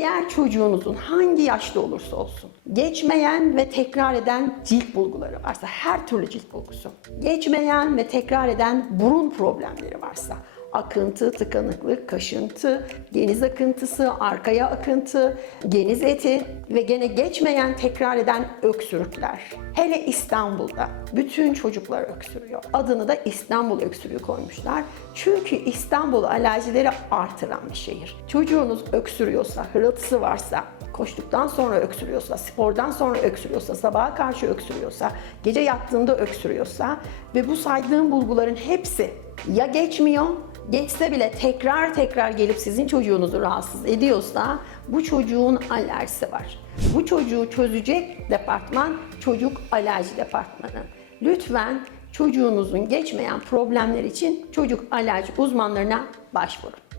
Eğer çocuğunuzun hangi yaşta olursa olsun geçmeyen ve tekrar eden cilt bulguları varsa her türlü cilt bulgusu, geçmeyen ve tekrar eden burun problemleri varsa, akıntı, tıkanıklık, kaşıntı, geniz akıntısı, arkaya akıntı, geniz eti ve gene geçmeyen tekrar eden öksürükler. Hele İstanbul'da bütün çocuklar öksürüyor. Adını da İstanbul öksürüğü koymuşlar. Çünkü İstanbul alerjileri artıran bir şehir. Çocuğunuz öksürüyorsa, hırıltısı varsa, koştuktan sonra öksürüyorsa, spordan sonra öksürüyorsa, sabaha karşı öksürüyorsa, gece yattığında öksürüyorsa ve bu saydığım bulguların hepsi ya geçmiyor, geçse bile tekrar tekrar gelip sizin çocuğunuzu rahatsız ediyorsa bu çocuğun alerjisi var. Bu çocuğu çözecek departman çocuk alerji departmanı. Lütfen çocuğunuzun geçmeyen problemler için çocuk alerji uzmanlarına başvurun.